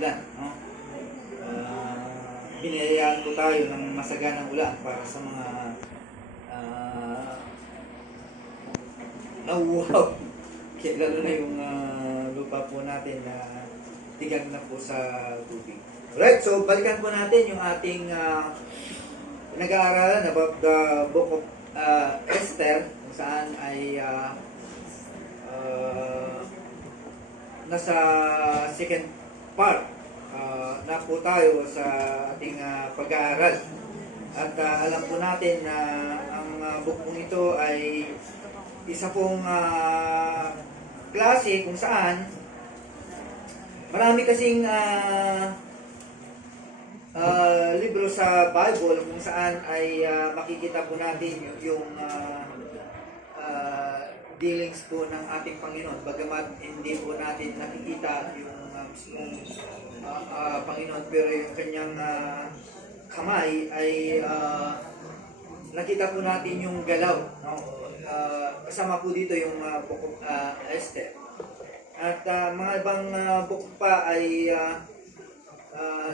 ulan. No? Binayaan po tayo ng masaganang ulan para sa mga nauuhaw. Kaya lalo na yung lupa po natin na tigang na po sa tubig. Alright, so balikan po natin yung ating nag-aaralan about the book of Esther, kung saan ay nasa second part na po tayo sa ating pag-aaral. At alam po natin na ang book pong ito ay isa pong klase kung saan marami kasing libro sa Bible kung saan ay makikita po natin yung dealings po ng ating Panginoon. Bagamat hindi po natin nakikita yung mismong Panginoon, pero yung kanyang kamay ay nakita po natin yung galaw. No? Kasama po dito yung book of Esther. At mga ibang book pa ay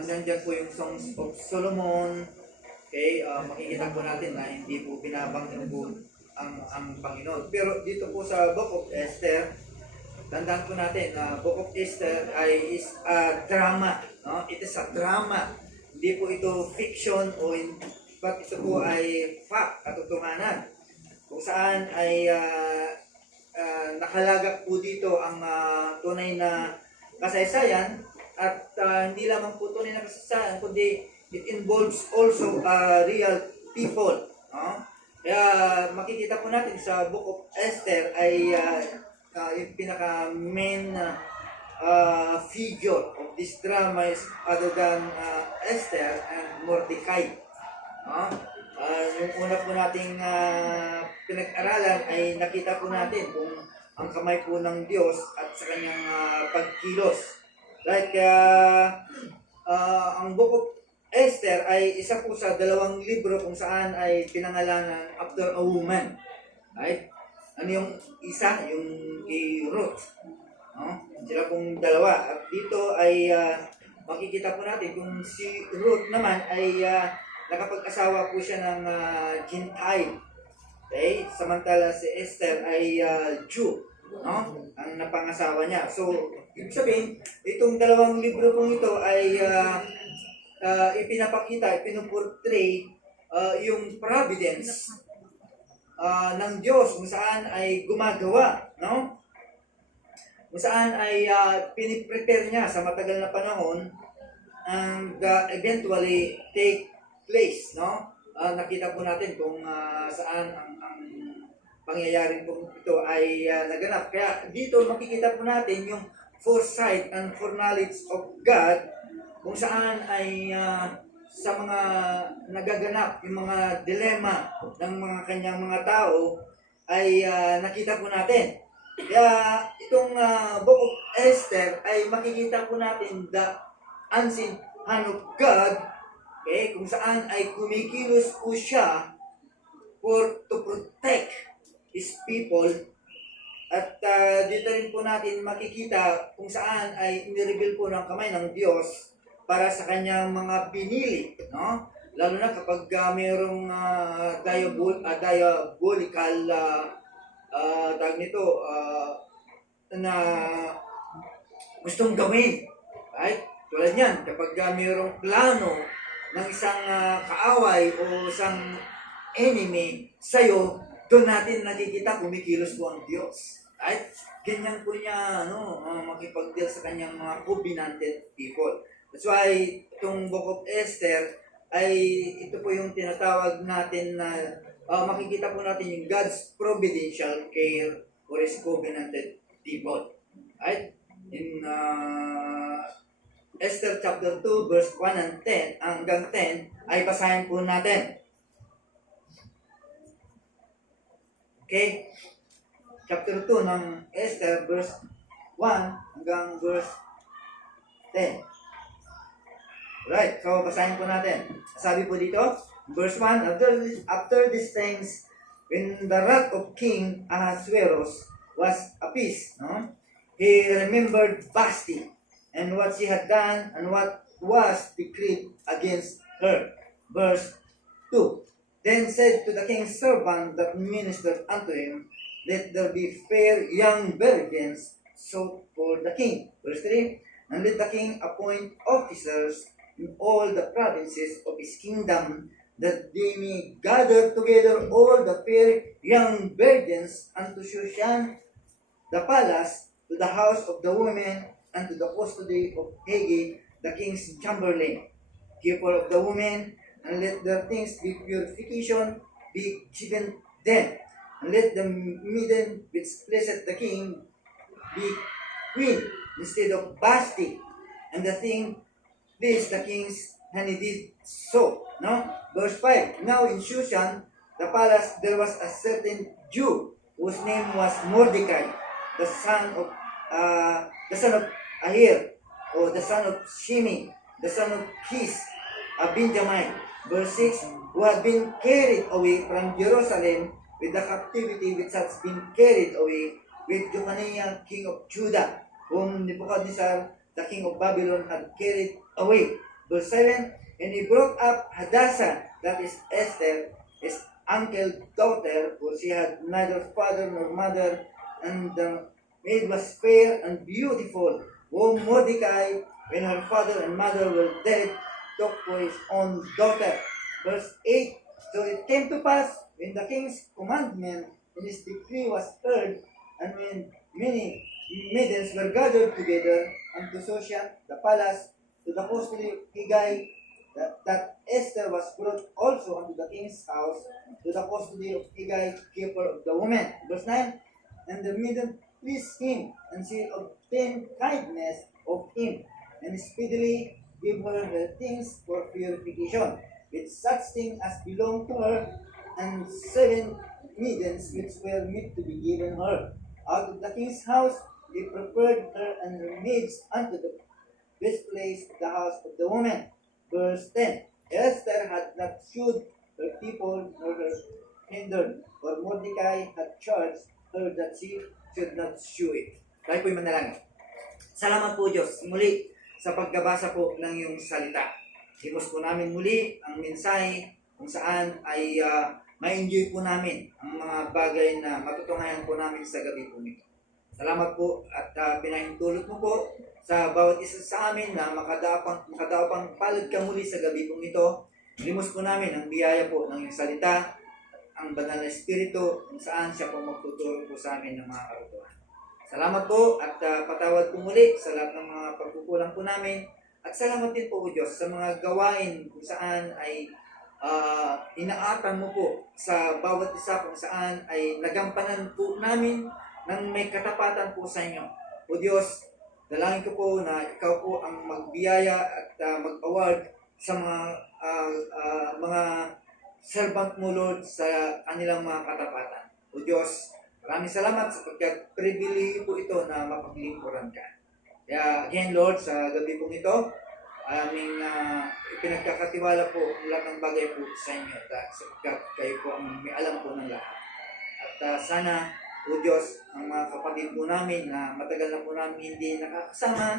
nandyan po yung Songs of Solomon. Okay, makikita po natin na hindi po binabanggit po ang Panginoon. Pero dito po sa Book of Esther, tandaan po natin na Book of Esther is a drama. No? It is a drama. Hindi po ito fiction but ito po ay fact, katotohanan. Kung saan ay nakalagak po dito ang tunay na kasaysayan at hindi lamang po tunay na kasaysayan, kundi it involves also real people. No? Kaya makikita po natin sa Book of Esther ay yung pinaka-main figure of this drama is other than Esther and Mordecai. Yung una po nating pinag-aralan ay nakita po natin kung ang kamay po ng Diyos at sa kanyang pagkilos. Like, ang Book of Esther ay isa po sa dalawang libro kung saan ay pinangalanan after a woman. Right? Ano yung isa? Yung kay Ruth. No? Sila pong dalawa. At dito ay makikita po natin kung si Ruth naman ay nakapag-asawa po siya ng Gentile. Okay? Samantala si Esther ay Jew. No? Ang napangasawa niya. So, ibig sabihin, itong dalawang libro pong ito ay ipinapakita, ipinupurtray yung providence ng Diyos kung saan ay gumagawa, no? Kung saan ay piniprepare niya sa matagal na panahon and eventually take place, no? Nakita po natin kung saan ang pangyayaring po ito ay naganap. Kaya dito makikita po natin yung foresight and foreknowledge of God kung saan ay sa mga nagaganap, yung mga dilema ng mga kanyang mga tao ay nakita po natin. Kaya itong Book of Esther ay makikita po natin the unseen hand of God, okay, kung saan ay kumikilos po siya to protect His people. At dito rin po natin makikita kung saan ay inireveal po ng kamay ng Diyos para sa kanyang mga pinili, no? Lalo na kapag mayroong diabolical tag nito na gustong gawin, right? Tulad niyan, kapag mayroong plano ng isang kaaway o isang enemy sa'yo, doon natin nakikita kumikilos po ang Diyos, right? Ganyan po niya makipag-deal sa kanyang mga covenanted people. That's why itong Book of Esther ay ito po yung tinatawag natin na makikita po natin yung God's providential care for His covenanted people. Right? In Esther chapter 2 verse 1 and 10 hanggang 10 ay basahin po natin. Okay? Chapter 2 ng Esther verse 1 hanggang verse 10. Right, so basahin po natin. Sabi po dito, verse 1, after these things, when the wrath of King Ahasuerus was appeased, no? He remembered Vashti and what she had done, and what was decreed against her. Verse 2. Then said to the king's servant that ministered unto him, Let there be fair young virgins sought for the king. Verse 3. And let the king appoint officers in all the provinces of his kingdom, that they may gather together all the fair young virgins unto Shushan the palace, to the house of the women, and to the custody of Haggai, the king's chamberlain, keeper of the women, and let their things be purification be given them, and let the maiden which pleaseth the king be queen instead of Vashti. And the thing pleased the kings, and he did so. No? Verse 5. Now in Shushan, the palace, there was a certain Jew whose name was Mordecai, the son of Ahir, or the son of Shimi, the son of Kis, a Benjamite. Verse 6, who had been carried away from Jerusalem with the captivity which has been carried away with Jeconiah king of Judah, whom Nebuchadnezzar the king of Babylon had carried away. Verse 7, and he brought up Hadassah, that is Esther, his uncle's daughter, for she had neither father nor mother, and the maid was fair and beautiful, whom Mordecai, when her father and mother were dead, took for his own daughter. Verse 8, so it came to pass, when the king's commandment and his decree was heard, and when many maidens were gathered together unto Shushan the palace, to the custody of Haggai, that Esther was brought also unto the king's house, to the custody of Haggai, keeper of the women. Verse 9, and the maiden pleased him, and she obtained kindness of him, and speedily gave her the things for purification, with such things as belonged to her, and 7 maidens which were meet to be given her. Out of the king's house they prepared her and her maids unto the best place of the house of the woman. Verse 10, Esther had not shewed her people nor her hindered, for Mordecai had charged her that she should not shew it. Tayo po'y manalangin. Salamat po Diyos muli sa pagkabasa po ng iyong salita. Himos po namin muli ang mensahe kung saan ay ma-enjoy po namin ang mga bagay na matutungayan po namin sa gabi po nito. Salamat po at pinahintulot mo po sa bawat isa sa amin na makadaapang palad ka muli sa gabi pong ito. Limos po namin ang biyaya po ng iyong salita, ang banal na espiritu kung saan siya po magtuturo po sa amin ng mga karutuhan. Salamat po at patawad po muli sa lahat ng mga pagkukulang po namin. At salamat din po Diyos sa mga gawain kung saan ay inaatan mo po sa bawat isa kung saan ay nagampanan po namin ng may katapatan po sa inyo. O Diyos, dalangin ko po na ikaw po ang magbiyaya at mag-award sa mga servant mo Lord sa kanilang mga katapatan. O Diyos, maraming salamat sapagkat pribilehiyo po ito na mapaglingkuran ka. Kaya again Lord, sa gabi pong ito, aming ipinagkakatiwala po lahat ng bagay po sa inyo sapagkat kayo po ang may alam po ng lahat. At sana, O Diyos, ang mga kapatid po namin na matagal na po namin hindi nakakasama,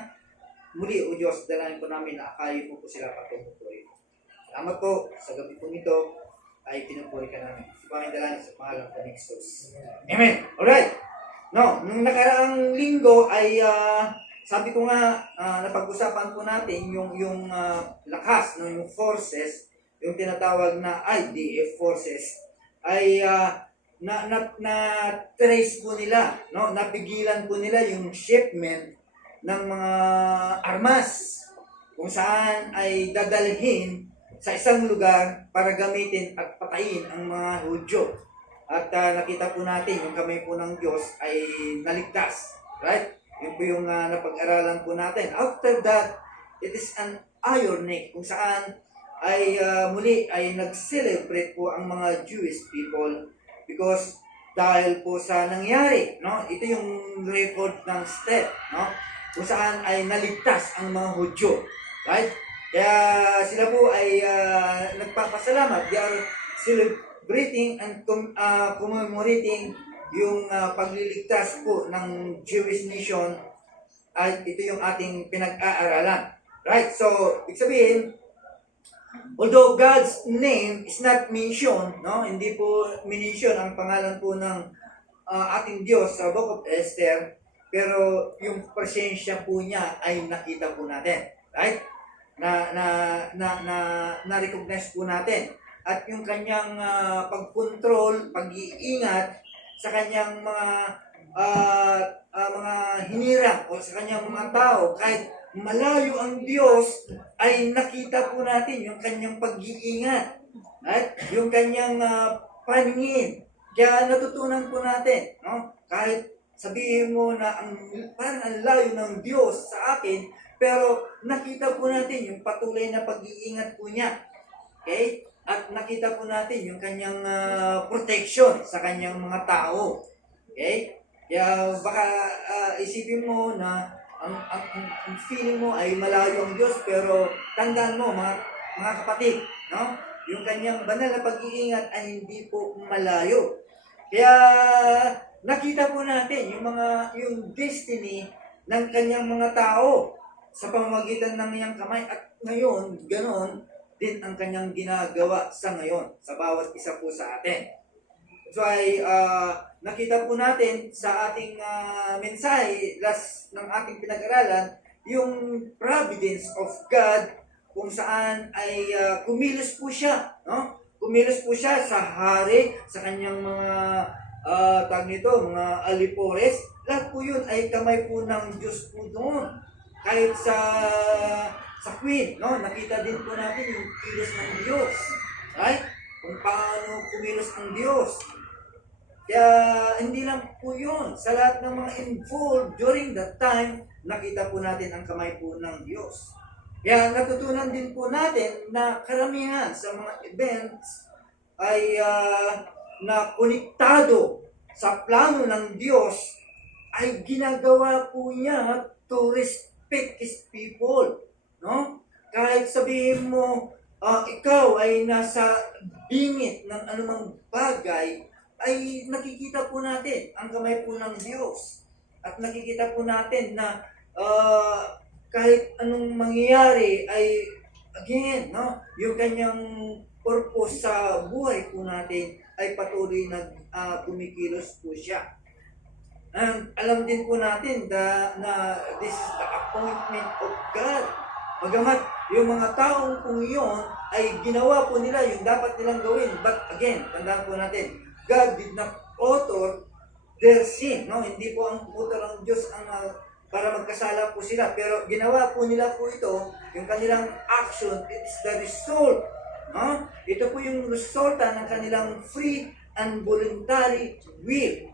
muli O Diyos, dalangin po namin na akali po sila pagpupuri. Salamat po sa gabi po nito ay pinupuri ka namin. Si Panginoon dalangin sa pangalan ko ni Jesus. Amen! Alright! No, nung nakaraang linggo ay sabi ko nga, napag-usapan po natin yung lakas, no, yung forces, yung tinatawag na IDF forces, ay na-trace po nila, no, napigilan po nila yung shipment ng mga armas kung saan ay dadalhin sa isang lugar para gamitin at patayin ang mga Hudyo. At nakita po natin yung kamay po ng Diyos ay naligtas. Right? Yun po yung napag-aralan po natin. After that, it is an ironic kung saan ay muli ay nag-celebrate po ang mga Jewish people because dahil po sa nangyari, no? Ito yung record ng step, no? Kung saan ay naligtas ang mga Hudyo. Right? Kaya sila po ay nagpapasalamat. They are celebrating and commemorating yung pagliligtas po ng Jewish nation At ito yung ating pinag-aaralan. Right? So, ibig sabihin, although God's name is not mentioned, no? Hindi po mention ang pangalan po ng ating Diyos sa Book of Esther, pero yung presensya po niya ay nakita po natin. Right? Na-recognize po natin. At yung kanyang pag-control, pag-iingat sa kanyang mga hinirang o sa kanyang mga tao, kahit malayo ang Diyos, ay nakita po natin yung kanyang pag-iingat at yung kanyang paningin. Kaya natutunan po natin, no? Kahit sabihin mo na parang ang layo ng Diyos sa akin, pero nakita po natin yung patuloy na pag-iingat po niya. Okay? At nakita po natin yung kanyang protection sa kanyang mga tao. Okay? Kaya baka isipin mo na ang feeling mo ay malayo ang Diyos, pero tandaan mo mga kapatid, no? Yung kanyang banal na pag-iingat ay hindi po malayo. Kaya nakita po natin yung destiny ng kanyang mga tao sa pamamagitan ng iyang kamay, at ngayon ganon din ang kanyang ginagawa sa ngayon sa bawat isa po sa atin. So ay nakita po natin sa ating mensahe last ng ating pinag-aralan yung providence of God, kung saan ay kumilos po siya, no? Kumilos po siya sa hari, sa kanyang mga mga alipores. Lahat po yun ay kamay po ng Diyos po doon. Kahit sa queen, no? Nakita din po natin yung kilos ng Diyos. Right? Kung paano kumilos ang Diyos. Kaya hindi lang po yun. Sa lahat ng mga involved during that time, nakita po natin ang kamay po ng Diyos. Kaya natutunan din po natin na karamihan sa mga events ay na konektado sa plano ng Diyos ay ginagawa po niya to respect His people. No? Kahit sabihin mo, ikaw ay nasa bingit ng anumang bagay, ay nakikita po natin ang kamay po ng Diyos. At nakikita po natin na kahit anong mangyayari ay, again, no, yung kanyang purpose sa buhay po natin ay patuloy na kumikilos po siya. And alam din po natin na this is the appointment of God. Bagamat yung mga taong kung iyon ay ginawa po nila yung dapat nilang gawin. But again, tandaan po natin, God did not author their sin. No? Hindi po ang author ng Diyos ang para magkasala po sila. Pero ginawa po nila po ito, yung kanilang action, it's the result. No? Ito po yung resulta ng kanilang free and voluntary will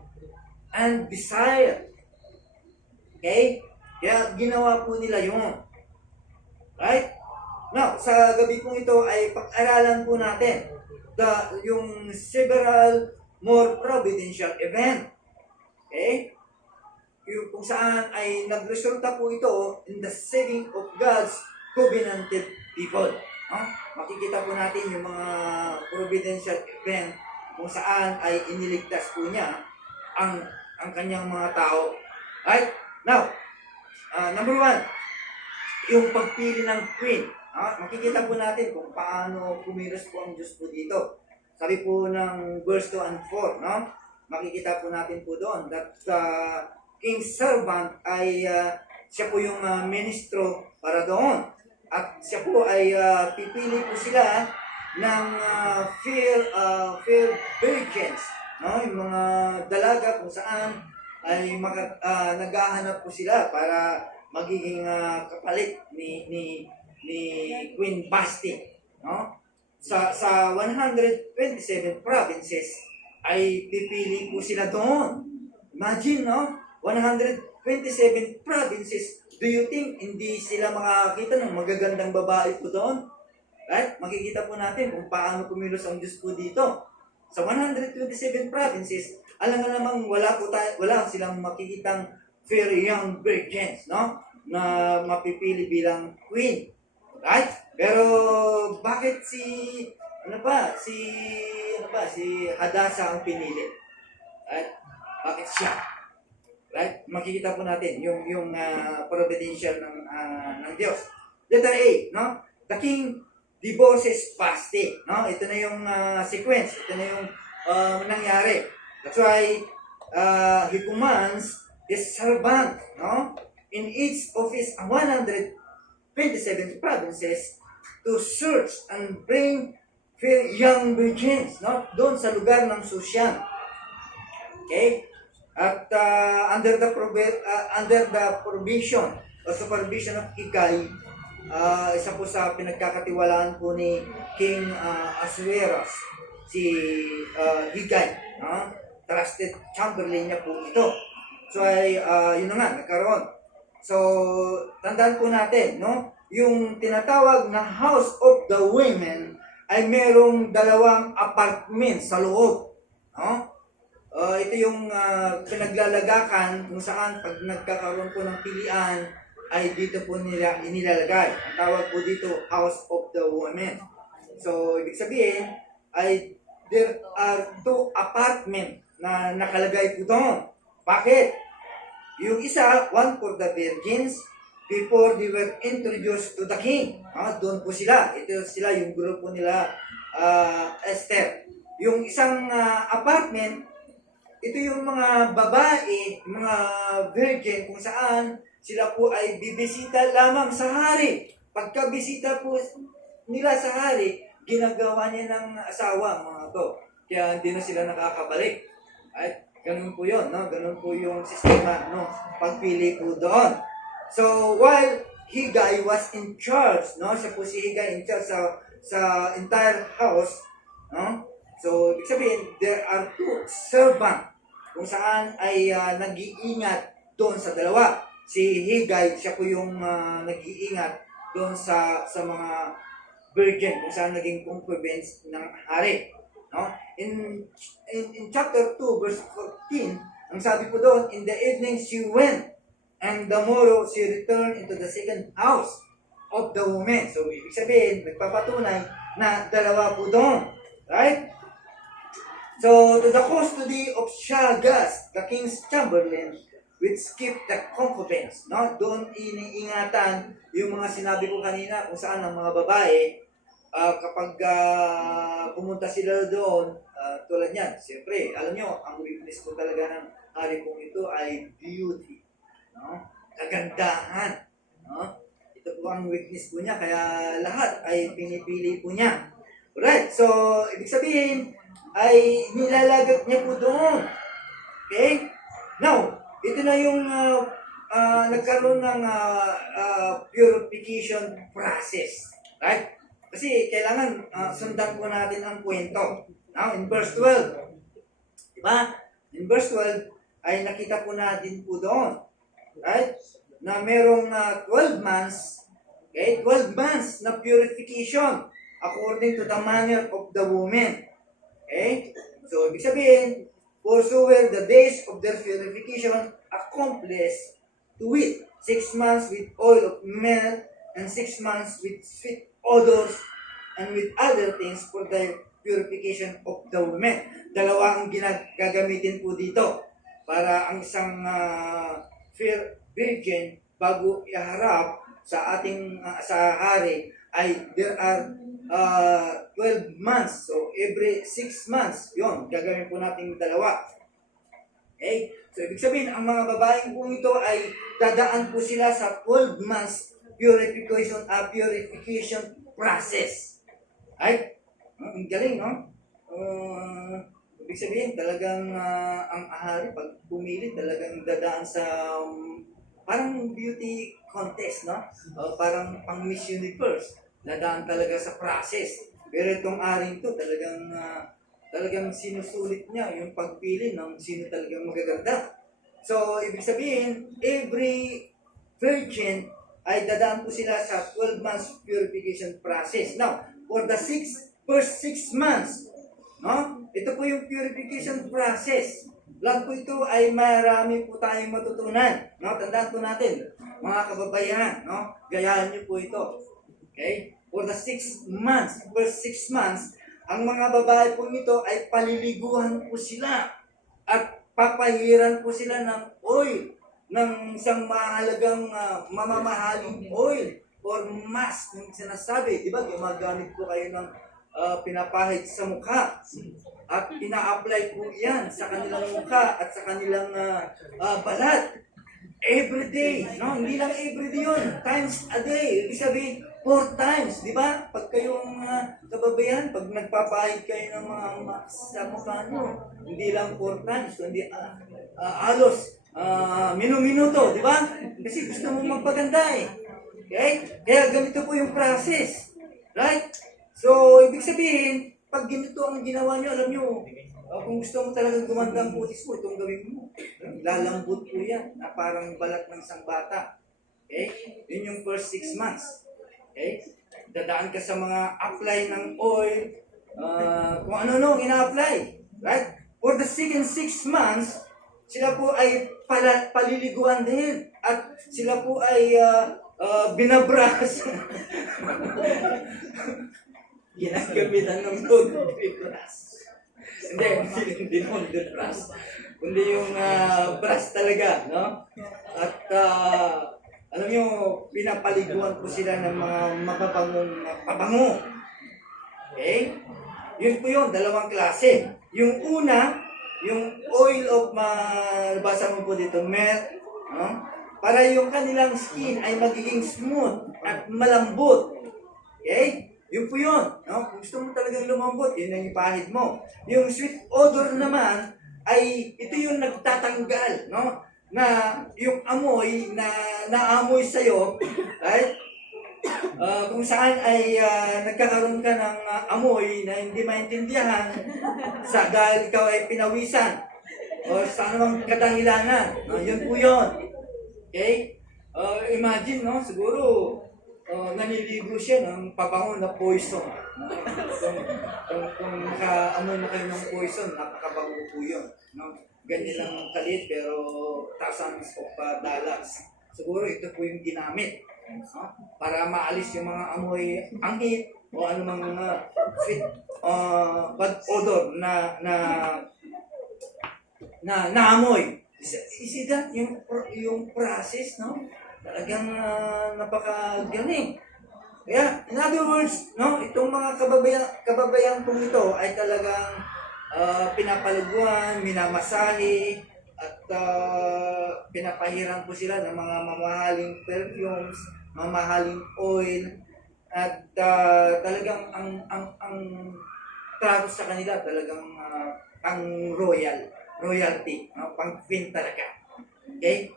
and desire. Okay? Kaya ginawa po nila yun. Right? Now, sa gabi pong ito ay pag-aralan po natin yung several more providential event. Okay? Yung kung saan ay nagresulta po ito in the saving of God's covenanted people. No? Makikita po natin yung mga providential event kung saan ay iniligtas po niya ang kanyang mga tao. Right? Now, number 1, yung pagpili ng queen. Makikita po natin kung paano kumilos po ang Diyos po dito. Sabi po ng verse 2 and 4, no? Makikita po natin po doon that king's servant ay siya po yung ministro para doon. At siya po ay pipili po sila ng fair virgins, no? Yung mga dalaga kung saan ay naghahanap po sila para magiging kapalit ni Queen Vashti, no? Sa 127 provinces ay pipili po sila doon. Imagine, no? 127 provinces. Do you think hindi sila makakita ng magagandang babae po doon? Right? Makikita po natin kung paano kumilos ang Diyos po dito. Sa 127 provinces, alam nga namang wala silang makikitang fair young virgins, no? Na mapipili bilang queen. Right? Pero bakit si Hadasa ang pinili? Right? Bakit siya? Right? Makikita po natin yung providential ng Diyos. Letter A, no? The king divorces Vashti, no? Ito na yung sequence, ito na yung nangyari. That's why he commands his servant, no? In each of his 127 provinces to search and bring young virgins, no? Doon sa lugar ng Sushan. Okay? At under the provision o supervision of Higai, isa po sa pinagkakatiwalaan po ni King Ahasuerus, si Higai, no? Trusted chamberlain niya po ito. So ay yun na nga, nagkaroon. So tandaan po natin, no? Yung tinatawag na House of the Women ay merong 2 apartment sa loob, no? Ito yung pinaglalagakan kung saan pag nagkakaroon po ng pilian ay dito po nila inilalagay. Ang tawag po dito House of the Women. So ibig sabihin ay there are 2 apartment na nakalagay po doon. Bakit? Yung isa, one for the virgins before they were introduced to the king. Doon po sila. Ito sila yung grupo nila Esther. Yung isang apartment, ito yung mga babae, mga virgin kung saan sila po ay bibisita lamang sa hari. Pagka-bisita po nila sa hari, ginagawa niya ng asawa, mga to. Kaya hindi na sila nakakabalik. At ganun po yun, no? Ganun po yung sistema, no? Pagpili po doon. So, while Higai was in charge, no? Siya po si Higai in charge sa entire house, no? So, ibig sabihin, there are 2 servants kung saan ay nag-iingat doon sa dalawa. Si Higai, siya po yung nag-iingat doon sa mga virgin, kung saan naging concubines ng hari. No? In chapter 2, verse 14, ang sabi po doon, in the evening she went, and the morrow she returned into the second house of the woman. So, ibig sabihin, nagpapatunay na 2 po doon. Right? So, to the custody of Shagas, the king's chamberlain, which kept the concubines. No? Doon iniingatan yung mga sinabi ko kanina kung saan ang mga babae, kapag pumunta sila doon, tulad yan, siyempre, alam nyo, ang weakness ko talaga ng hari kong ito ay beauty. No? Kagandahan. No? Ito po ang weakness po niya, kaya lahat ay pinipili po niya. Alright, so, ibig sabihin, ay nilalagat niya po doon. Okay? Now, ito na yung nagkaroon ng purification process. Right? Kasi kailangan sundan po natin ang kwento. Now, in verse 12, diba? In verse 12, ay nakita po natin po doon. Right? Na merong 12 months, okay? 12 months na purification according to the manner of the woman. Okay? So, ibig sabihin, whosoever the days of their purification accomplished to wit 6 months with oil of myrrh and 6 months with sweet odors and with other things for the purification of the women. 2 ang gagamitin po dito para ang isang virgin bago iharap sa ating sa hari ay there are 12 months. So, every 6 months, yon gagawin po natin 2. Okay? So, ibig sabihin, ang mga babaeng po ito ay dadaan po sila sa 12 months purification process. Right? Ang galing, no? Ibig sabihin, talagang ang ahari, pag pumili, talagang dadaan sa parang beauty contest, no? Parang pang Miss Universe. Nadaan talaga sa process. Pero itong aring to, talagang sinusulit niya yung pagpili ng sino talagang magaganda. So, ibig sabihin, every virgin ay dadaan po sila sa 12 months purification process. Now, for the first 6 months, no? Ito po yung purification process. Lahat po ito ay marami po tayong matutunan. No? Tandaan po natin, mga kababayan, no? Gayahan niyo po ito. Okay? For the 6 months, first 6 months, ang mga babae po nito ay paliliguan po sila. At papahiran po sila ng oil, ng isang mahalagang mamamahaling oil or mask yung sinasabi. Diba, gumagamit po kayo ng pinapahid sa mukha at ina-apply po yan sa kanilang mukha at sa kanilang balat. Every day, no? Hindi lang every day yun. Times a day. Ibig sabihin, 4 times, di ba? Pag kayong kababayan, pag nagpapahid kayo ng mga sa mukha nyo, hindi lang 4 times, kundi halos minuto, di ba? Kasi gusto mo magpaganda eh. Okay? Kaya ganito po yung process. Right? So, ibig sabihin, pag ganito ang ginawa nyo, alam nyo, kung gusto mo talagang gumanda ang putis mo, itong gawin mo. Lalambot po yan, na parang balat ng isang bata. Okay? Yun yung first 6 months. Okay? Dadaan ka sa mga apply ng oil, kung ano-ano ina-apply. Right? For the second 6 months, sila po ay paliliguan din. At sila po ay binabras. Ginagamitan ng toothbrush. Hindi naman toothbrush. Kundi yung brush talaga, no? At alam nyo, pinapaliguan po sila ng mga mapapangong pabango. Okay? Yun po yun, dalawang klase. Yung una, yung oil of, basa mo po dito, meth, no? Para yung kanilang skin ay magiging smooth at malambot. Okay? Yun po yun. No? Kung gusto mo talagang lumambot, yun ang ipahid mo. Yung sweet odor naman, ay ito yung nagtatanggal, no? Na yung amoy na naamoy sa'yo, right? Kung saan ay nagkakaroon ka ng amoy na hindi maintindihan dahil ikaw ay pinawisan o sa anumang kadahilanan. No? Yun po yun. Okay? Imagine, no? Siguro, naniligo siya ng pabango na poison. Kung nakaamoy na kayo ng poison, napakabango po yun. No? Ganyan lang kalit pero thousands of dollars. Siguro ito po yung ginamit. No? Para maalis yung mga amoy angit o anumang sweet bad odor na naamoy. Is that yung process, no? Talagang napakagaling. Kaya, in other words, no, itong mga kababayan kong ito ay talagang pinapaliguan, minamasahe, at pinapahiran po sila ng mga mamahaling perfumes, mamahaling oil, at talagang ang trato sa kanila talagang pang royalty, no? Pang queen talaga. Okay?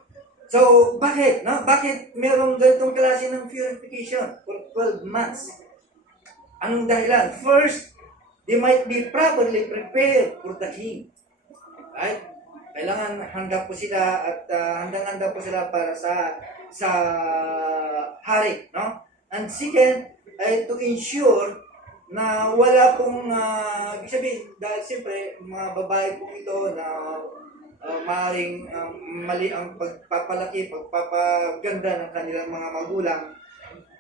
So, bakit? No? Bakit merong ganitong klase ng purification for 12 months? Anong dahilan? First, they might be properly prepared for the king. Right? Kailangan handa po sila at handang-handa po sila para sa hari. No? And second, ay to ensure na wala pong, ibig sabihin, dahil siyempre, mga babae po ito na maaaring mali ang pagpapalaki, pagpapaganda ng kanilang mga magulang.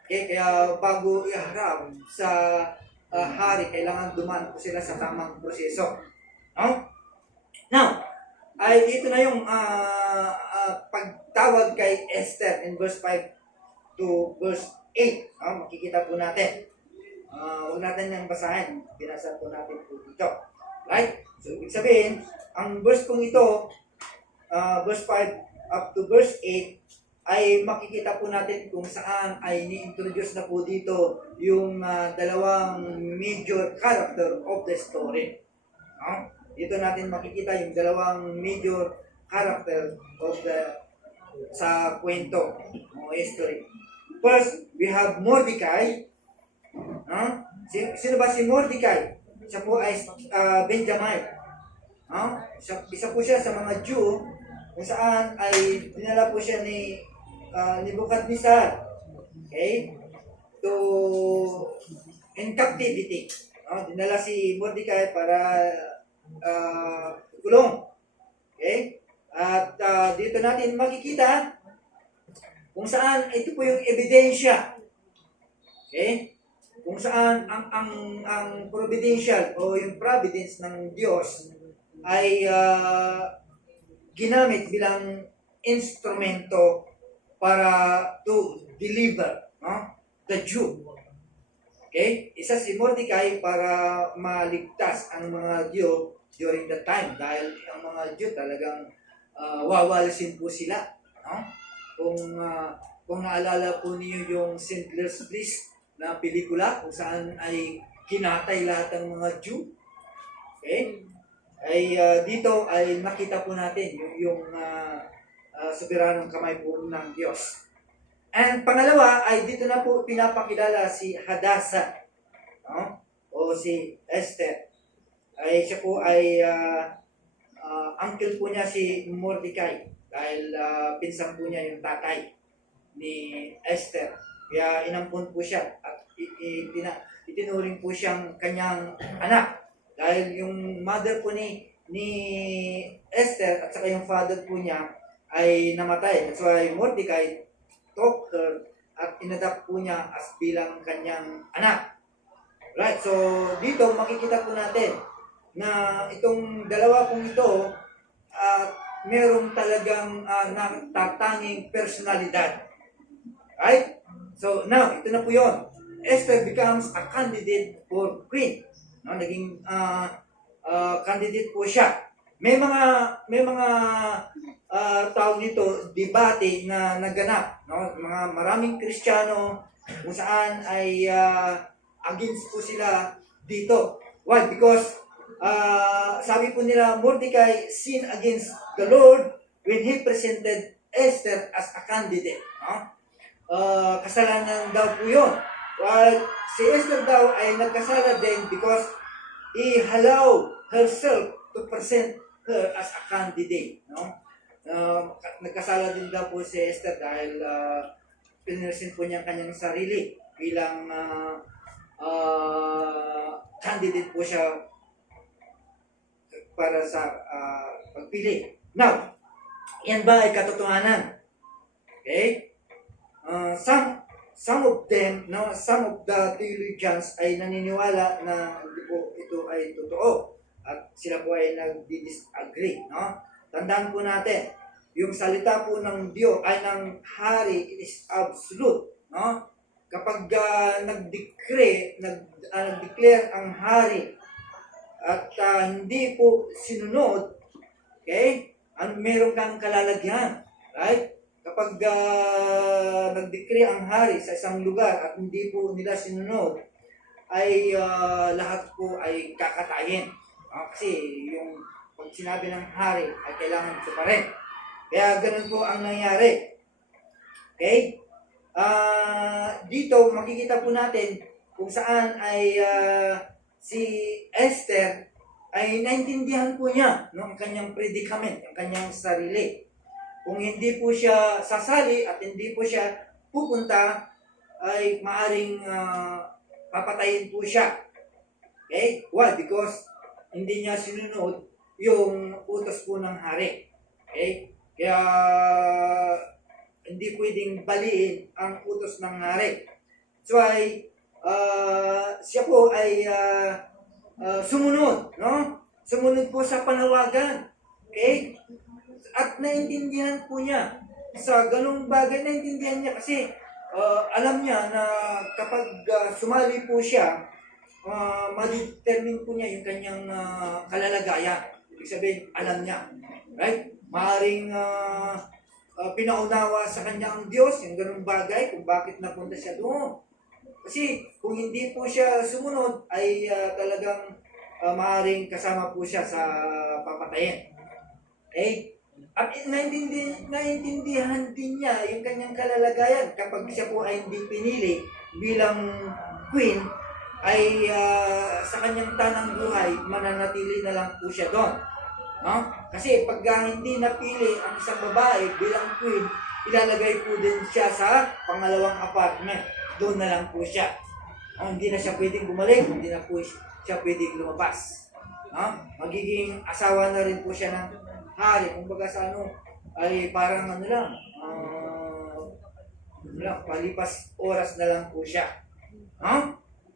Okay, kaya bago iharap sa hari, kailangan dumaan po sila sa tamang proseso. No? Now, ay ito na yung pagtawag kay Esther in verse 5 to verse 8. Makikita po natin. Huwag natin niyang basahin. Binasa po natin po dito. Right? So, ibig sabihin, ang verse pong ito, verse 5 up to verse 8, ay makikita po natin kung saan ay ni-introduce na po dito yung dalawang major character of the story. Dito natin makikita yung dalawang major character of sa kwento o history. First, we have Mordecai. Sino ba si Mordecai? Siya po ay Benjamite. Isa po siya sa mga Jew kung saan ay dinala po siya ni Nebuchadnezzar, okay, to in captivity. Dinala si Mordecai para kulong. Okay? At dito natin makikita kung saan ito po yung ebidensya. Okay? Kung saan ang providential o yung providence ng Diyos ay ginamit bilang instrumento para to deliver, no, the Jew. Okay? Isa si Mordecai para maligtas ang mga Diyo during that time dahil ang mga Diyo talagang wawalisin po sila. No? Kung naalala po niyo yung Schindler's List na pelikula kung saan ay kinatay lahat ng mga Jew. Okay? Ay dito ay nakita po natin yung soberanong kamay po ng Diyos. And pangalawa ay dito na po pinapakilala si Hadassah, no? O si Esther. Ay siya po ay uncle po niya si Mordecai dahil pinsan po niya yung tatay ni Esther. Kaya inampun po siya at itinuring po siyang kanyang anak dahil yung mother po ni Esther at saka yung father po niya ay namatay. That's why Mordecai took her at inadapt po niya as bilang kanyang anak. Right, so dito makikita po natin na itong dalawa pong ito merong talagang natatanging personalidad. Right? So now, ito na po yun. Esther becomes a candidate for queen. No, naging candidate po siya. May mga tawag nito, debate na naganap, no? Maraming Kristiyano kung saan ay against po sila dito. Why? Because sabi po nila, Mordecai sinned against the Lord when he presented Esther as a candidate. No? Kasalanan daw po yun. While si Esther daw ay nagkasala din because he allowed herself to present her as a candidate. No? Nagkasala din daw po si Esther dahil pinresin po niya kanyang sarili bilang candidate po siya para sa pagpili. Now, yan ba ay katotohanan? Okay? Some of them, no, some of the theologians ay naniniwala na ito ay totoo at sila po ay nag-disagree, no? Tandaan po natin, yung salita po ng Diyos ay ng hari, it is absolute, no? Kapag nag-declare ang hari at hindi po sinunod, okay? Meron kang kalalagyan, right? Kapag nag-decree ang hari sa isang lugar at hindi po nila sinunod, ay lahat po ay kakatayin. Kasi yung pag sinabi ng hari ay kailangan ito pa rin. Kaya ganun po ang nangyari. Okay? Dito makikita po natin kung saan ay si Esther ay naintindihan po niya, no, ang kanyang predicament, ang kanyang sarili. Kung hindi po siya sasali at hindi po siya pupunta, ay maaring papatayin po siya. Okay? Why? Because hindi niya sinunod yung utos po ng hari. Okay? Kaya hindi pwedeng baliin ang utos ng hari. So ay siya po ay sumunod, no? Sumunod po sa panawagan. Okay? At naintindihan po niya sa ganung bagay, naintindihan niya kasi alam niya na kapag sumali po siya, ma-determine po niya yung kanyang kalalagayan. Ibig sabihin, alam niya. Right? Maaring pinaunawa sa kanyang Diyos yung ganung bagay kung bakit napunta siya doon. Kasi kung hindi po siya sumunod, ay talagang maaring kasama po siya sa papatayin. Okay? At naintindihan din niya yung kanyang kalalagayan kapag siya po ay hindi pinili bilang queen, ay sa kanyang tanang buhay, mananatili na lang po siya doon. No? Kasi pag hindi napili ang isang babae bilang queen, ilalagay po din siya sa pangalawang apartment. Doon na lang po siya. Hindi na siya pwedeng bumalik, hindi na po siya pwedeng lumabas. No? Magiging asawa na rin po siya ng hari. Kumbaga sa ay parang palipas oras na lang po siya.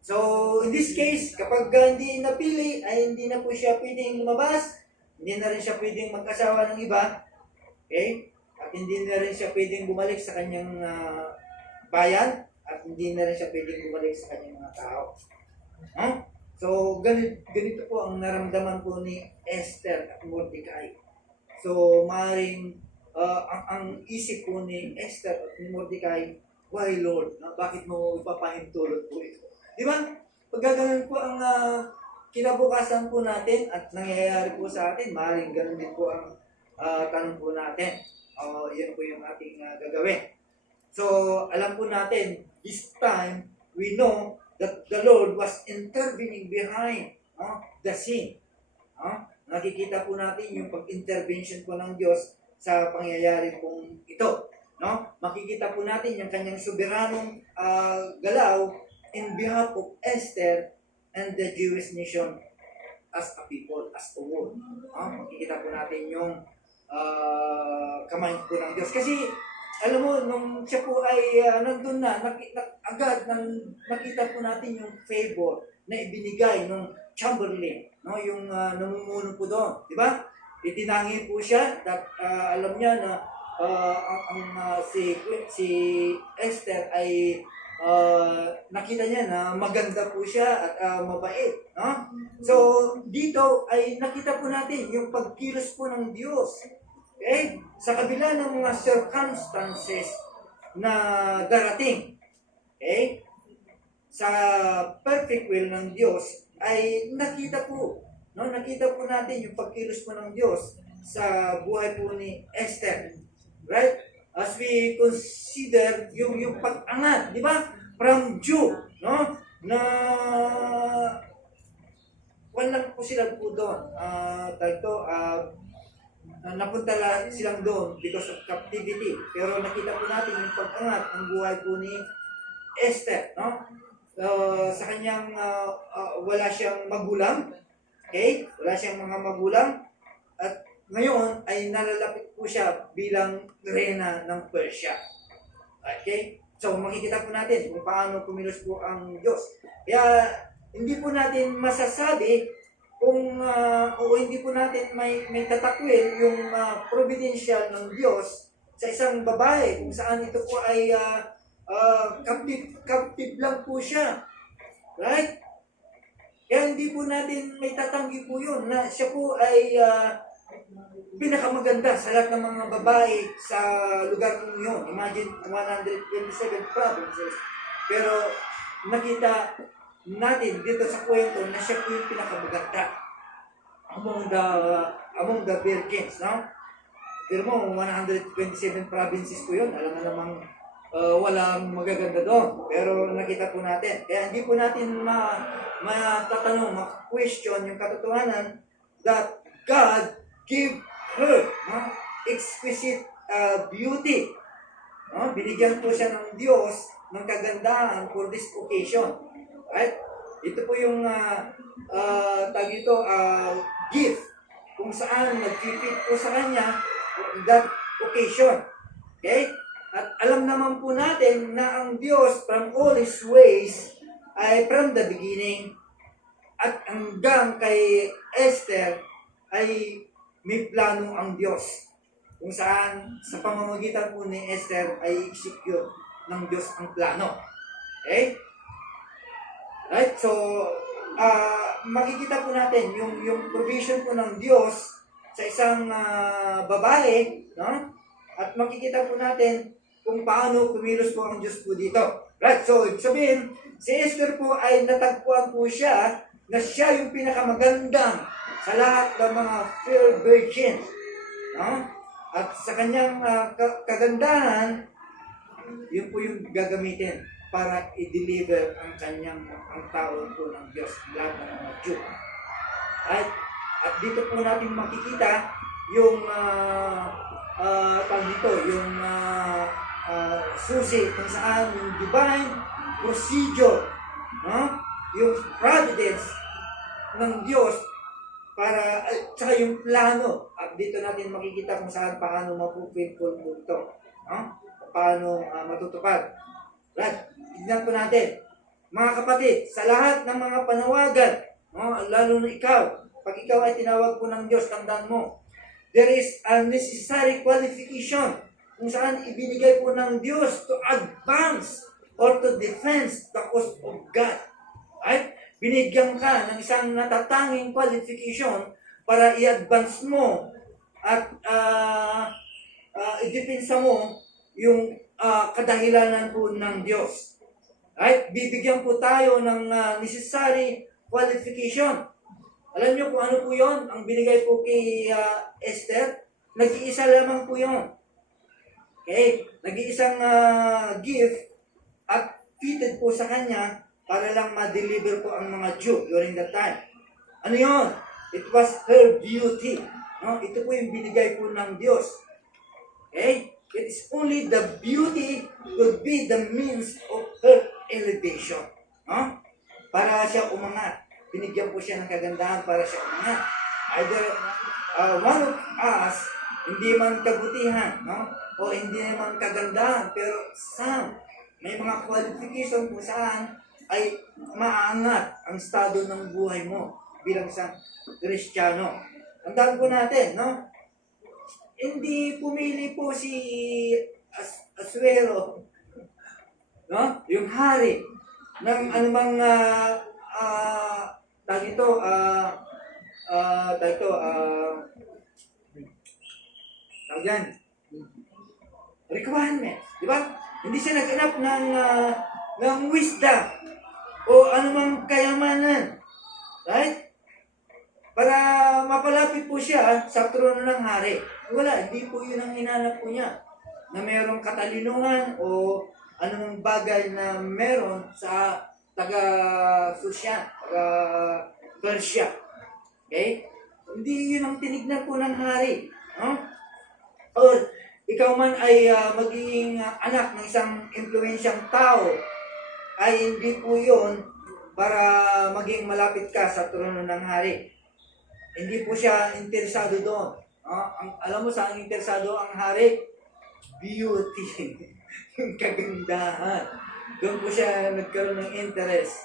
So, in this case, kapag hindi napili, ay hindi na po siya pwedeng lumabas, hindi na rin siya pwedeng mag-asawa ng iba, Okay? At hindi na rin siya pwedeng bumalik sa kanyang bayan at hindi na rin siya pwedeng bumalik sa kanyang mga tao. No? So, ganito po ang naramdaman po ni Esther at Mordecai. So, maaaring ang isip po ni Esther at ni Mordecai, why Lord? Bakit mo ipapahintulot po ito? Di ba? Pagkaganon po ang kinabukasan po natin at nangyayari po sa atin, maaaring ganun din po ang tanong po natin. Yan po yung ating gagawin. So, alam po natin, this time, we know that the Lord was intervening behind the scene. Nakikita po natin yung pag-intervention po ng Diyos sa pangyayari pong ito. Makikita po natin yung kanyang soberanong galaw in behalf of Esther and the Jewish nation as a people, as a whole. Makikita po natin yung kamay po ng Diyos. Kasi, alam mo, nung siya po ay nandun na, agad nakita po natin yung favor na ibinigay ng Chamberlain, yung namumuno po doon. Di ba? Itinangi po siya, that alam niya na si Esther ay nakita niya na maganda po siya at mabait. So, dito ay nakita po natin yung pagkilos po ng Diyos. Okay? Sa kabila ng mga circumstances na darating, okay? Sa perfect will ng Diyos ay nakita po natin yung pagkilos po ng Diyos sa buhay po ni Esther. Right? As we consider yung pag-angat, di ba? From Jew, na walang po sila po doon. Napunta silang doon because of captivity. Pero nakita po natin yung pag-angat ang buhay po ni Esther, sa kanyang wala siyang magulang. Okay? Wala siyang mga magulang. At ngayon ay nalalapit po siya bilang reyna ng Persia. Okay? So makikita po natin kung paano kumilos po ang Diyos. Kaya hindi po natin masasabi kung hindi po natin may tatakwil yung providential ng Diyos sa isang babae kung saan ito po ay captive lang po siya. Right? Kaya hindi po natin may tatanggi po yun na siya po ay pinakamaganda sa lahat ng mga babae sa lugar ninyo. Imagine 127 provinces. Pero nakita natin dito sa kwento na siya po yung pinakamaganda among the virgins, Pero mo, 127 provinces po yun. Alam na namang walang magaganda doon. Pero nakita po natin. Kaya hindi po natin matatanong, ma-question yung katotohanan that God gave her exquisite beauty. Binigyan po siya ng Diyos ng kagandahan for this occasion. Right? Ito po yung gift kung saan nag-fit po sa kanya that occasion. Okay? At alam naman po natin na ang Diyos from all His ways ay from the beginning at hanggang kay Esther ay may plano ang Diyos kung saan sa pamamagitan po ni Esther ay execute ng Diyos ang plano. Okay? Right? So, makikita po natin yung provision po ng Diyos sa isang babae, At makikita po natin kung paano kumilos po ang Diyos po dito. Right? So, sabihin, si Esther po ay natagpuan po siya na siya yung pinakamagandang sa lahat ng mga fair virgins. At sa kanyang kagandahan, yun po yung gagamitin para i-deliver ang tao po ng Diyos, lahat ng mga Jew. Right? At dito po natin makikita yung susi kung saan yung divine procedure, yung providence ng Diyos para saka yung plano. At dito natin makikita kung saan paano mapupilpul po ito, paano matutupad. Right? Tignan po natin, mga kapatid, sa lahat ng mga panawagan, lalo na ikaw, pag ikaw ay tinawag po ng Diyos, tandaan mo, there is a necessary qualification kung saan ibinigay po ng Diyos to advance or to defense the cause of God. Right? Binigyan ka ng isang natatanging qualification para i-advance mo at i-depensa mo yung kadahilanan po ng Diyos. Right? Bibigyan po tayo ng necessary qualification. Alam niyo kung ano po yun? Ang binigay po kay Esther, nag-iisa lamang po yun. Okay? Nag-iisang gift at fitted po sa kanya para lang ma-deliver po ang mga Jew during that time. Ano yun? It was her beauty. No? Ito po yung binigay po ng Diyos. Okay? It is only the beauty could be the means of her elevation. No? Para siya umangat. Binigyan po siya ng kagandahan para siya umangat. Either one of us, hindi man kabutihan, no? O hindi naman kagandahan, pero some, may mga qualification kung saan ay maangat ang estado ng buhay mo bilang isang Kristiyano. Tandaan po natin, no? Hindi pumili po si Asuero, no? Yung hari ng anumang requirements, di ba? Hindi siya nag-hanap ng wisdom o anumang kayamanan, right? Para mapalapit po siya sa trono ng hari. Wala, hindi po yun ang hinanap po niya. Na mayroong katalinuhan o anumang bagay na meron sa taga-Susya, taga-Persia. Okay? Hindi yun ang tinignan po ng hari. No? Or ikaw man ay magiging anak ng isang impluensyang tao, ay hindi po yun para maging malapit ka sa trono ng hari. Hindi po siya interesado doon. Alam mo saan interesado ang hari? Beauty. Yung kagandahan. Doon po siya nagkaroon ng interest.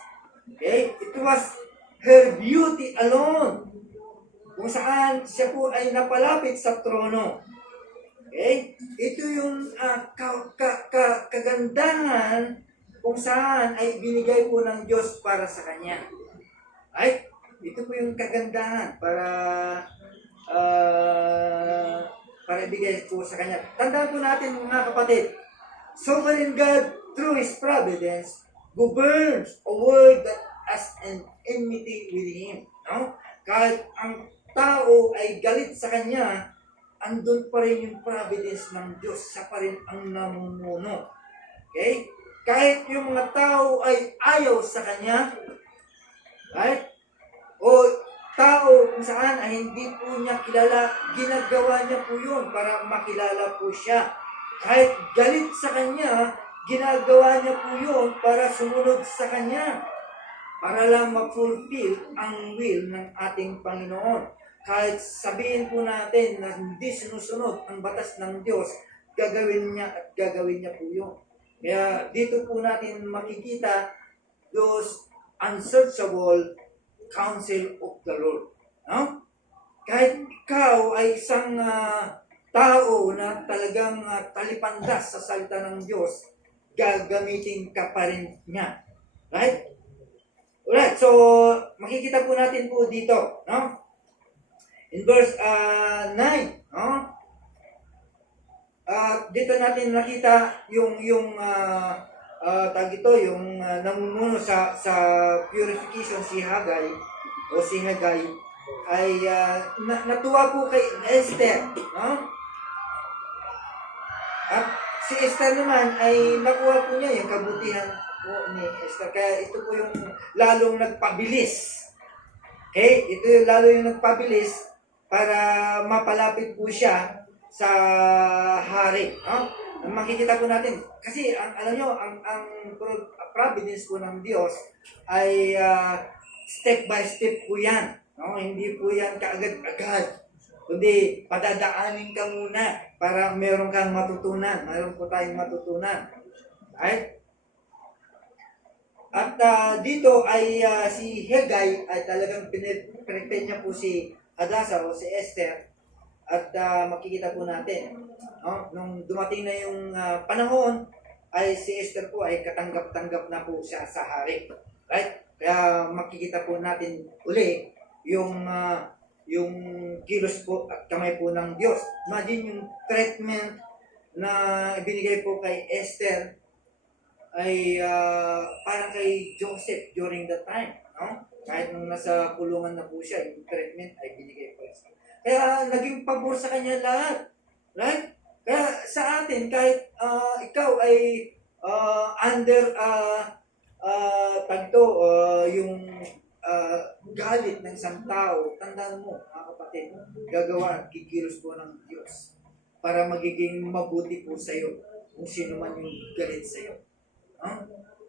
Okay? It was her beauty alone. Kung saan siya po ay napalapit sa trono. Okay? Ito yung kagandahan kung saan ay binigay po ng Diyos para sa kanya. Right? Ito po yung kagandahan para ibigay po sa kanya. Tandaan po natin mga kapatid, sovereign God through His providence governs a world that has an enmity with Him. No? Kahit ang tao ay galit sa kanya, andun pa rin yung providence ng Diyos. Siya pa rin ang namumuno. Okay? Kahit yung mga tao ay ayaw sa kanya, right? O tao kung saan ay hindi po niya kilala, ginagawa niya po yun para makilala po siya. Kahit galit sa kanya, ginagawa niya po yun para sumunod sa kanya. Para lang ma-fulfill ang will ng ating Panginoon. Kahit sabihin po natin na hindi sinusunod ang batas ng Diyos, gagawin niya at gagawin niya po yun. Kaya dito po natin makikita those unsearchable counsel of the Lord. No? Kahit ikaw ay isang tao na talagang talipandas sa salita ng Diyos, gagamitin ka pa rin niya. Right? Alright, so makikita po natin po dito, no? In verse 9, no? Dito natin nakita yung namumuno sa purification si Hagay ay natuwa po kay Esther, no? At si Esther naman ay nakuha po niya yung kabutihan po ni Esther. Kaya ito po yung lalong nagpabilis. Okay? Ito yung lalo yung nagpabilis para mapalapit po siya sa hari. No? Makikita po natin. Kasi alam nyo, ang providence po ng Diyos ay step by step po yan. No? Hindi po yan kaagad-agad. Kundi padadaanin ka muna para meron kang matutunan. Meron po tayong matutunan. Right? At dito ay si Hagay ay talagang pinipre niya po si Hadassah o si Esther At makikita po natin, no? Nung dumating na yung panahon, ay si Esther po ay katanggap-tanggap na po siya sa hari. Right? Kaya makikita po natin uli yung kilos po at kamay po ng Diyos. Imagine yung treatment na ibinigay po kay Esther ay parang kay Joseph during that time. No? Kahit nung nasa kulungan na po siya, yung treatment ay binigay po. Kaya naging pabor sa kanya lahat. Right? Kaya sa atin, kahit ikaw ay under yung galit ng isang tao, tandaan mo, mga kapatid, gagawa at kikilos po ng Diyos para magiging mabuti po sa iyo kung sino man yung galit sa iyo.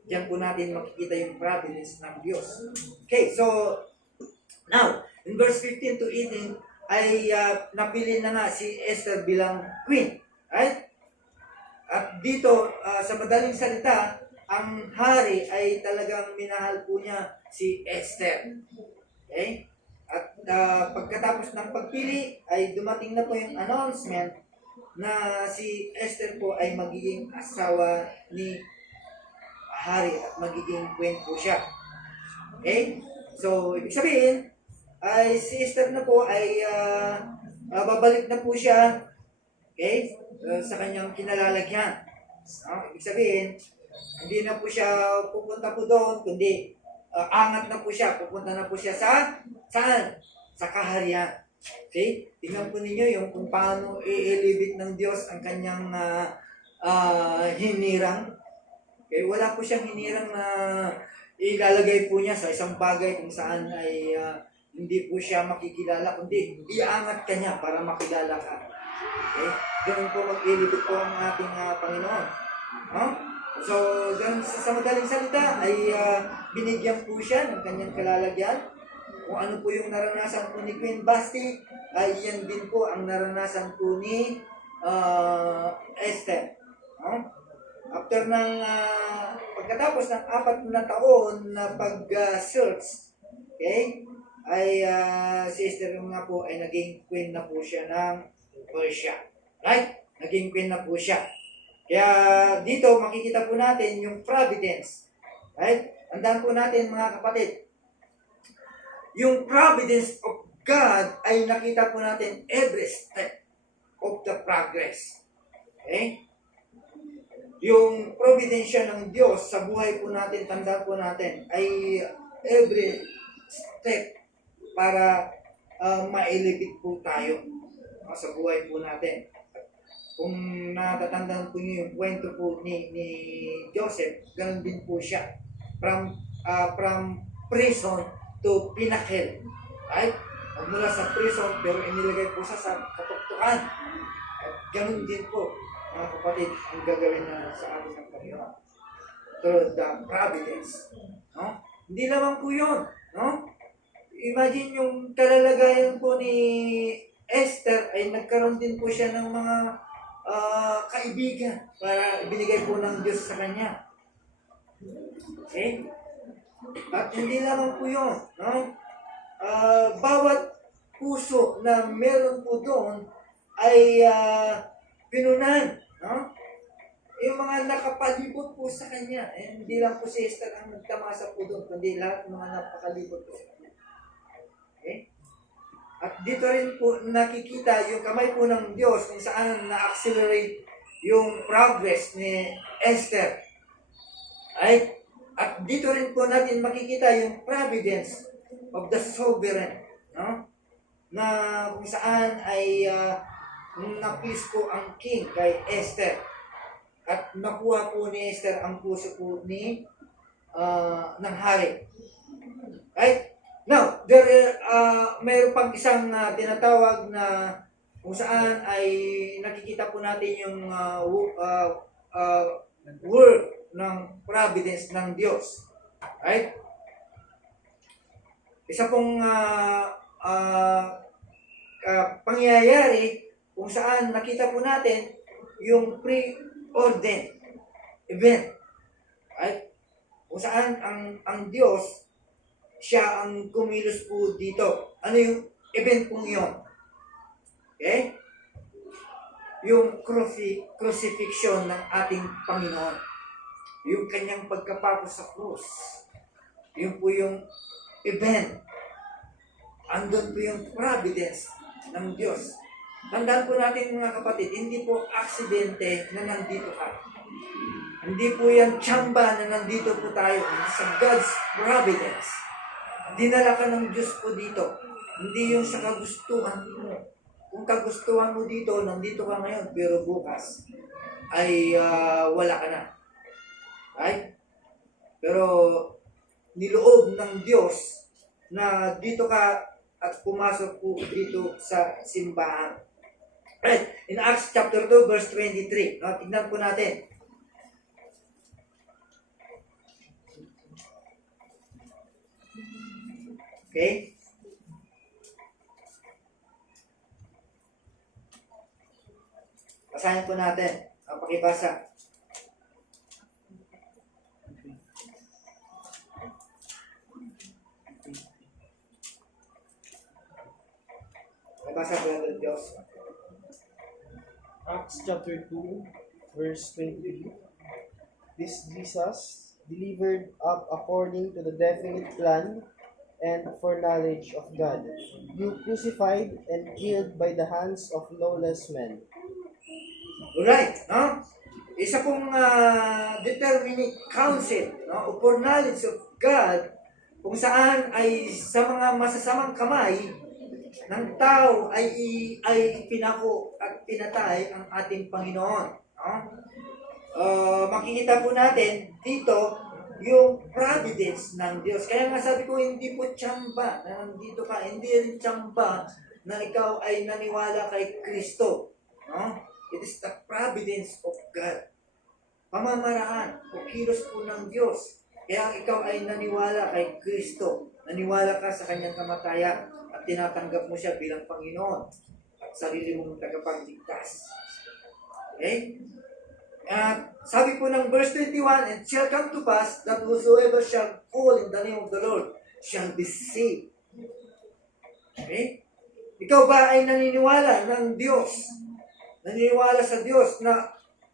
Diyan po natin makikita yung providence ng Diyos. Okay, so now, in verse 15 to 18, ay napili na nga si Esther bilang queen. Right? At dito, sa madaling salita, ang hari ay talagang minahal po niya si Esther. Okay? At pagkatapos ng pagpili, ay dumating na po yung announcement na si Esther po ay magiging asawa ni hari at magiging queen po siya. Okay? So, ibig sabihin, ay si Esther na po ay babalik na po siya, okay, sa kanyang kinalalagyan. Ibig sabihin, hindi na po siya pupunta po doon, kundi angat na po siya, pupunta na po siya saan? Sa kaharian. Okay? Tingnan po ninyo yung kung paano iilibit ng Diyos ang kanyang hinirang. Okay? Wala po siyang hinirang na ilalagay po niya sa isang bagay kung saan ay hindi po siya makikilala, kundi iangat ka niya para makilala ka. Okay? Ganun po mag-ilibit po ang ating Panginoon. So, ganun, sa madaling salita, ay binigyan po siya ng kanyang kalalagyan. Kung ano po yung naranasan po ni Queen Basti, ay yan din po ang naranasan po ni Esther. After pagkatapos ng 4 na taon na pag-search, okay, ay si Esther nga po ay naging queen na po siya ng Persia. Right? Naging queen na po siya. Kaya dito makikita po natin yung providence. Right? Tandaan po natin mga kapatid, yung providence of God ay nakita po natin every step of the progress. Okay? Yung providensya ng Diyos sa buhay po natin, tandaan po natin, ay every step para mailipit po tayo sa buhay po natin. Kung natatandaan po niyo yung kwento po ni Joseph, ganun din po siya. From prison to pinnacle. Right? Mula sa prison, pero inilagay po sa katuktukan. At ganun din po, mga kapatid, ang gagawin na sa atin ng Panginoon. Through the providence. No? Hindi naman po yun. No? Imagine yung kalalagayan po ni Esther ay nagkaroon din po siya ng mga kaibigan para ibinigay po ng Diyos sa kanya. Okay? At hindi lamang po yun. No? Bawat puso na meron po doon ay pinunan. No? Yung mga nakapalibot po sa kanya. Hindi lang po si Esther ang nagtamasa po doon, kundi lahat ng mga napakalibot po sa kanya. Okay? At dito rin po nakikita yung kamay po ng Diyos kung saan na-accelerate yung progress ni Esther. Right? At dito rin po natin makikita yung providence of the sovereign. No? Na kung saan ay napis po ang king kay Esther. At nakuha po ni Esther ang puso po ng hari. Right? Now, mayroon pang isang tinatawag na kung saan ay nakikita po natin yung work ng providence ng Diyos. Right? Isa pong pangyayari kung saan nakita po natin yung pre-ordained event. Right? Kung saan ang Diyos, siya ang kumilos po dito. Ano yung event pong yun? Okay? Yung crucifixion ng ating Panginoon. Yung kanyang pagkapako sa krus. Yun po yung event. Andun po yung providence ng Diyos. Tandaan po natin mga kapatid, hindi po aksidente na nandito ka. Hindi po yan tsamba na nandito po tayo sa God's providence. Dinala ka ng Diyos po dito. Hindi yung sa kagustuhan mo. Kung kagustuhan mo dito, nandito ka ngayon, pero bukas ay wala ka na. Right? Pero niloob ng Diyos na dito ka at pumasok po dito sa simbahan. Right. In Acts chapter 2 verse 23. No, tignan po natin. Okay? Basahin po natin. Ang pakibasa. Pakibasa po natin Diyos. Acts chapter 2, verse 23. This Jesus, delivered up according to the definite plan and foreknowledge of God, you crucified and killed by the hands of lawless men. Alright, no? Isa pong determinate counsel, no? O foreknowledge of God, kung saan ay sa mga masasamang kamay ng tao ay pinako at pinatay ang ating Panginoon. No? Makikita po natin dito yung providence ng Diyos. Kaya nga sabi ko, hindi po tsamba na nandito ka. Hindi rin tsamba na ikaw ay naniwala kay Kristo. No? It is the providence of God. Pamamaraan o kilos po ng Diyos. Kaya ikaw ay naniwala kay Kristo. Naniwala ka sa kanyang kamatayan at tinatanggap mo siya bilang Panginoon at sarili mong tagapagligtas. Okay? At sabi po ng verse 21, and shall come to pass that whosoever shall call in the name of the Lord shall be saved. Okay? Ikaw ba ay naniniwala ng Diyos? Naniniwala sa Diyos na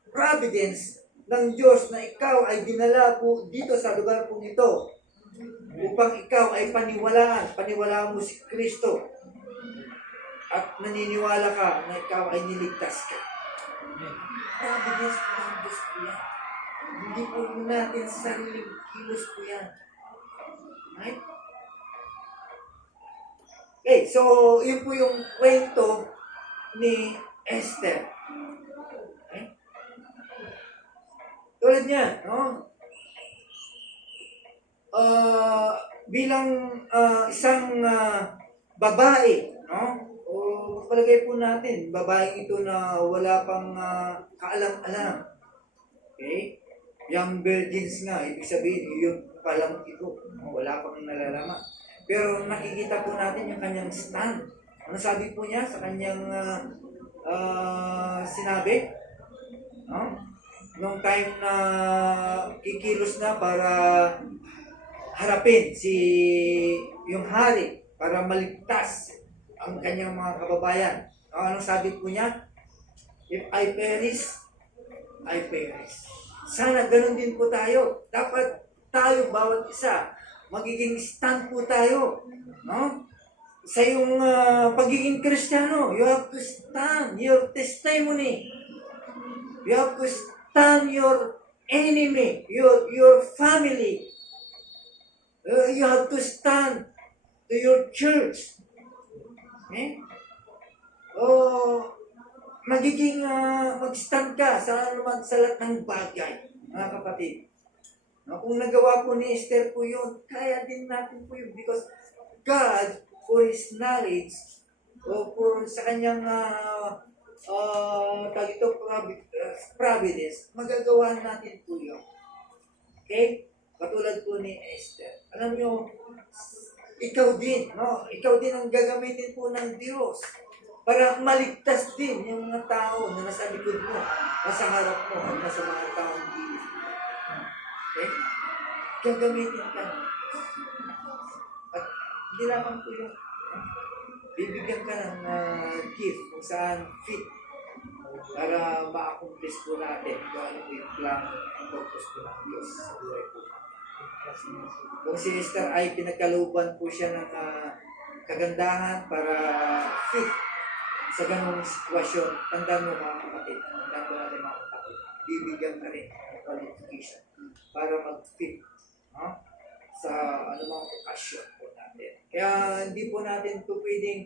providence ng Diyos na ikaw ay dinala po dito sa lugar po ito upang ikaw ay paniwalaan mo si Kristo at naniniwala ka na ikaw ay niligtas ka. Providence po ng Diyos po yan. Hindi po natin sariling kilos po yan. Right? Okay, so yun po yung kwento ni Esther. Okay? Tulad niya, no? Bilang isang babae, no? O palagay po natin, babaeng ito na wala pang kaalam-alam. Okay? Young virgins nga, ibig sabihin, yun pa lang ito. No? Wala pang nalalaman. Pero nakikita po natin yung kanyang stand. Ano sabi po niya sa kanyang sinabi? No? Nung time na kikilos na para harapin yung hari para maligtas ang kanyang mga kababayan. Anong sabi po niya? If I perish, I perish. Sana ganun din po tayo. Dapat tayo, bawat isa, magiging stand po tayo. No? Sa iyong pagiging Kristiyano, you have to stand your testimony. You have to stand your enemy, your family. You have to stand to your church. Okay? Magiging mag-stand ka sa lahat ng bagay, mga kapatid. Kung nagawa po ni Esther po yun, kaya din natin po yun because God, for His knowledge, o for sa kanyang providence, magagawa natin po yun. Okay? Katulad po ni Esther. Alam nyo, ikaw din, no? Ikaw din ang gagamitin po ng Diyos para maligtas din yung mga tao na nasa likod mo, nasa harap mo, at nasa mga taong gilid. Okay? Gagamitin ka. At hindi lamang po yung bibigyan ka ng gift kung saan fit para ma-accomplish po natin kung ano po yung plan at purpose po ng Diyos sa buhay po. Kung si Esther ay pinagkalooban po siya ng kagandahan para fit sa ganung sitwasyon, tandaan mo mga kapatid, tandaan mo natin mga kapatid, bibigyan ka rin ng qualification para mag-fit sa anumang okasyon po natin. Kaya hindi po natin ito pwedeng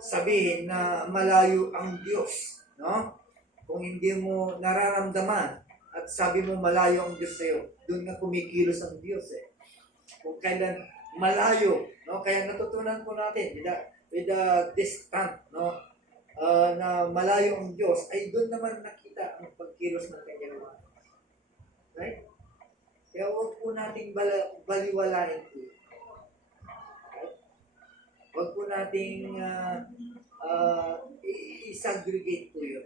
sabihin na malayo ang Diyos, no? Kung hindi mo nararamdaman at sabi mo malayo ang Diyos sa'yo, doon nga kumikilos ang Diyos eh. Kung kailan malayo, no? Kaya natutunan po natin with the distant, no? Na malayo ang Diyos, ay doon naman nakita ang pagkilos ng kanyang mga. Right? Kaya huwag po nating baliwalain po. Right? Huwag po nating i-segregate po yun.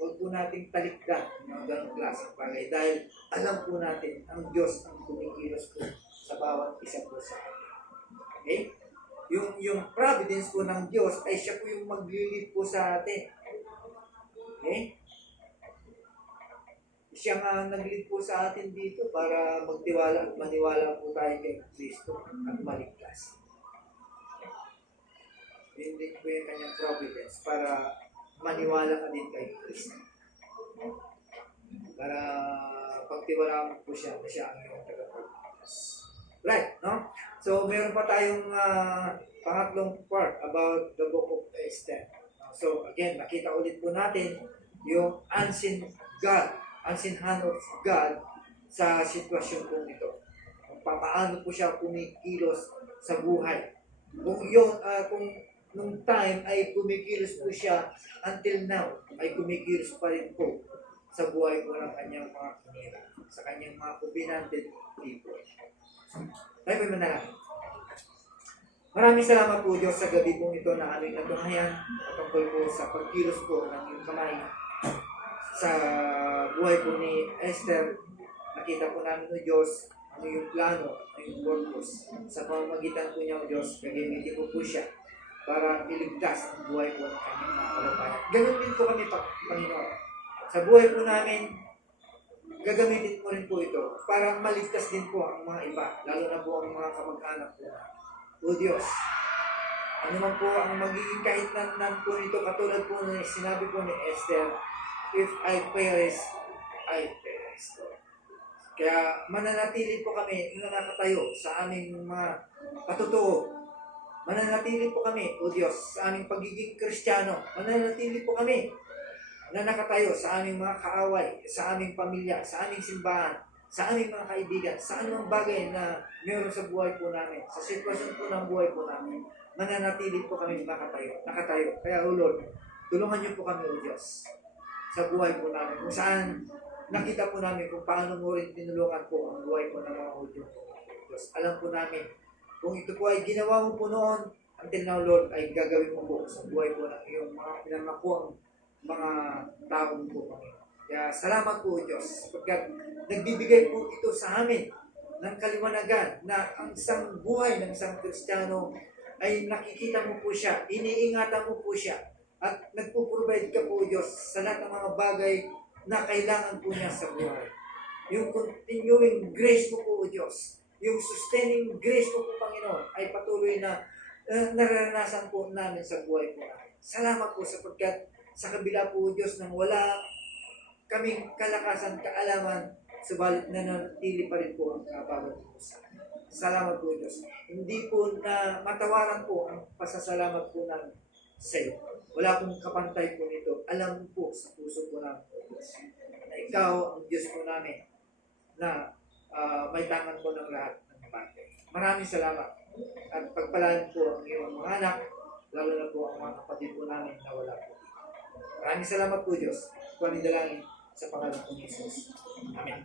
Huwag po nating talikdan ng ganong klaseng bagay dahil alam po natin ang Diyos ang kumikilos po sa bawat isa po sa atin. Okay? Yung providence po ng Diyos ay siya po yung maglilid po sa atin. Okay? Siya nga nag-lead po sa atin dito para magtiwala at maniwala po tayo kay Kristo at maligtas. Yun din po yung kanyang providence para maniwala ka din kay Kristo. Para pagtiwala mo po siya na siya ang iyong tagapagligtas. Right, no? So, meron pa tayong pangatlong part about the book of Esther. So, again, nakita ulit po natin yung unseen hand of God sa sitwasyon po nito. Kung paano po siya kumikilos sa buhay. Kung nung time ay kumikilos po siya until now, ay kumikilos pa rin po sa buhay po ng kanyang mga kinira, sa kanyang mga covenanted people. Tayo po manalangin. Maraming salamat po Diyos sa gabi pong ito na aming natuhayan patungkol po sa pagkilos po ng iyong kamay sa buhay po ni Esther. Nakita po namin o Diyos ano yung plano, ano yung purpose. Sa pamamagitan po niya o Diyos, gagamitin po siya para iligtas ang buhay po ng kanyang mga kababayan. Ganun din po kami, Panginoon. Sa buhay po namin, gagamitin po rin po ito para maligtas din po ang mga iba, lalo na po ang mga kamag-anak po. O Diyos, ano man po ang magiging kahit nan po nito, katulad po na sinabi po ni Esther, if I perish, I perish. Kaya mananatili po kami na nakatayo sa aming mga patutuo. Mananatili po kami, O Diyos, sa aming pagiging Kristiyano. Mananatili po kami na nakatayo sa aming mga kaaway, sa aming pamilya, sa aming simbahan, sa aming mga kaibigan, sa anumang bagay na meron sa buhay po namin, sa sitwasyon po ng buhay po namin, mananatili po kami nakatayo. Kaya, O Lord, tulungan niyo po kami, O Diyos, sa buhay po namin. Kung saan nakita po namin kung paano mo rin tinulungan po ang buhay po ng mga Hudyo po. Diyos, alam po namin, kung ito po ay ginawa mo po noon, until now, Lord, ay gagawin mo po sa buhay po ng iyong mga pinangakuang mga taong po, Panginoon. Kaya salamat po, Diyos, sapagkat nagbibigay po ito sa amin ng kaliwanagan na ang isang buhay ng isang Kristiyano ay nakikita mo po siya, iniingatan mo po siya, at nagpo-provide ka po, Diyos, sa lahat ng mga bagay na kailangan po niya sa buhay. Yung continuing grace mo po, Diyos, yung sustaining grace mo po, Panginoon, ay patuloy na nararanasan po namin sa buhay po namin. Salamat po sapagkat sa kabila po, Diyos, nang wala kaming kalakasan, kaalaman, subalit nanatili pa rin po ang kabawat po sa amin. Salamat po, Diyos. Hindi po na matawaran po ang pasasalamat po namin sa iyo. Wala pong kapantay po nito. Alam po sa puso po namin, Diyos, na ikaw ang Diyos po namin na may tangan po ng lahat ng bagay. Maraming salamat. At pagpalaan po ang iyong mga anak, lalo na po ang mga kapatid po namin na wala po. Maraming salamat po, Diyos. Kung ang dalangin sa pangalan po ni Jesus. Amen.